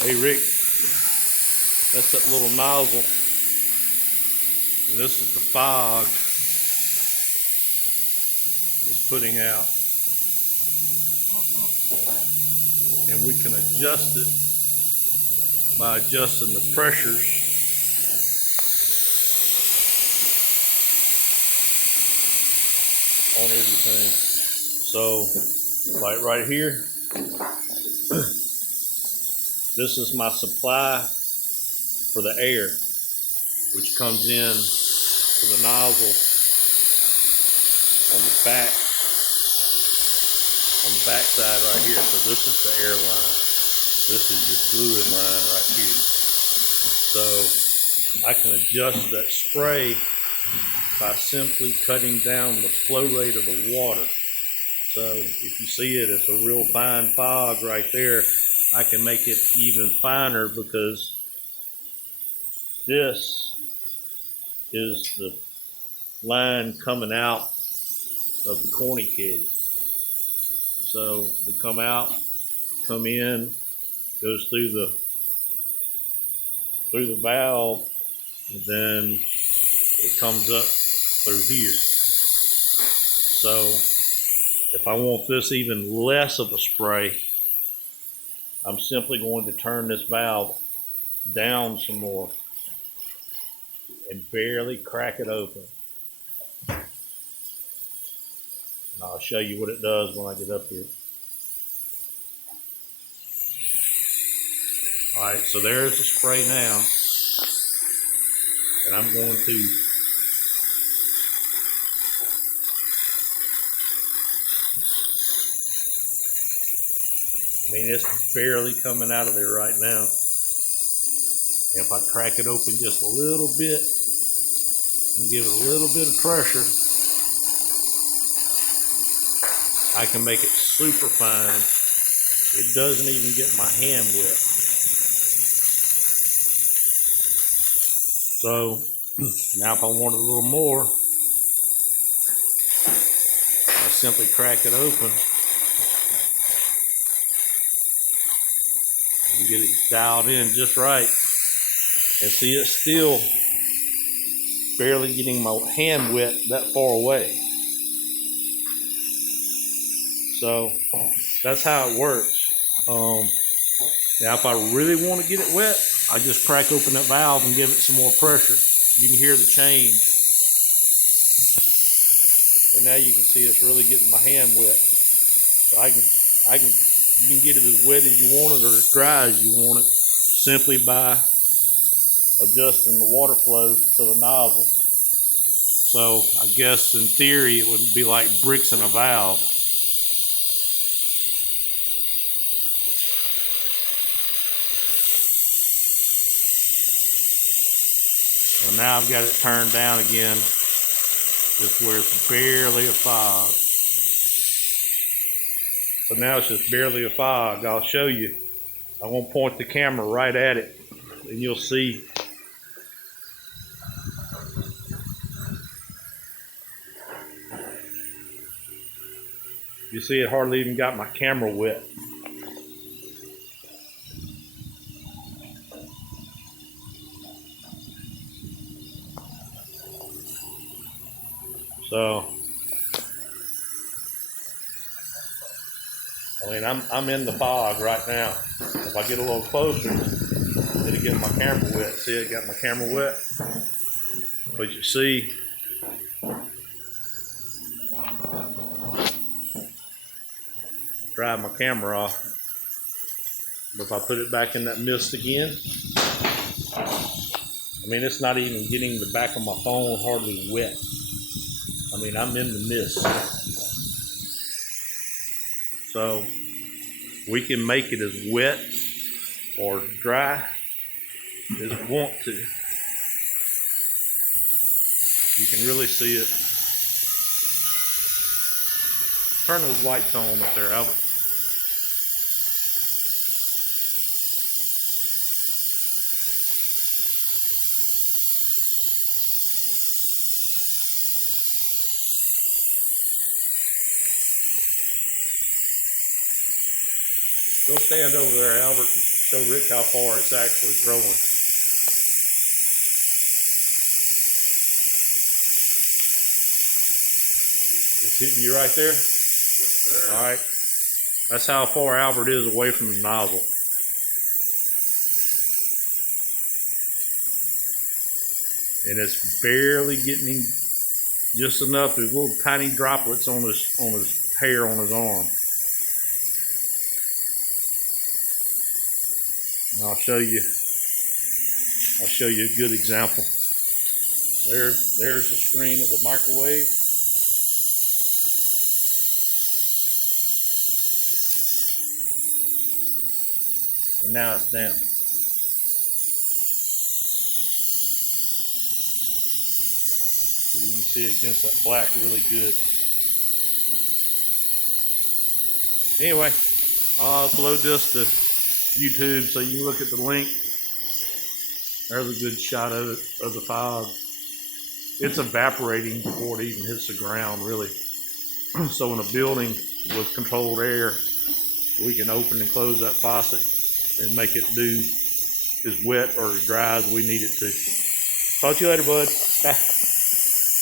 Hey Rick, that's that little nozzle, and this is the fog it's putting out, and we can adjust it by adjusting the pressures on everything. So, like right here, this is my supply for the air, which comes in to the nozzle on the back side right here. So this is the air line. This is your fluid line right here. So I can adjust that spray by simply cutting down the flow rate of the water. So if you see it, it's a real fine fog right there. I can make it even finer because this is the line coming out of the corny keg. So they come out, come in, goes through the valve, and then it comes up through here. So if I want this even less of a spray, I'm simply going to turn this valve down some more and barely crack it open. And I'll show you what it does when I get up here. All right, so there's the spray now. And I'm going to it's barely coming out of there right now. And if I crack it open just a little bit and give it a little bit of pressure, I can make it super fine. It doesn't even get my hand wet. So now if I want a little more, I simply crack it open and get it dialed in just right. And see, it's still barely getting my hand wet that far away. So that's how it works. Now if I really want to get it wet, I just crack open that valve and give it some more pressure. You can hear the change. And now you can see it's really getting my hand wet. So you can get it as wet as you want it or as dry as you want it, simply by adjusting the water flow to the nozzle. So I guess in theory it would be like bricks in a valve. So now I've got it turned down again, just where it's barely a fog. So now it's just barely a fog. I'll show you. I'm gonna point the camera right at it and you'll see. You see it hardly even got my camera wet. So, I'm in the fog right now. If I get a little closer, it'll get my camera wet. See, it got my camera wet. But you see, drive my camera off. But if I put it back in that mist again, it's not even getting the back of my phone hardly wet. I'm in the mist. So we can make it as wet or dry as we want to. You can really see it. Turn those lights on up there, Albert. Go stand over there, Albert, and show Rick how far it's actually throwing. It's hitting you right there? Yes, sir. All right. That's how far Albert is away from the nozzle. And it's barely getting him just enough. There's little tiny droplets on his hair on his arm. And I'll show you a good example. There's the screen of the microwave. And now it's down. So you can see it against that black really good. Anyway, I'll upload this to YouTube so you can look at the link. There's a good shot of it, of the fog. It's evaporating before it even hits the ground, really. So in a building with controlled air, we can open and close that faucet and make it do as wet or as dry as we need it to. Talk to you later, bud.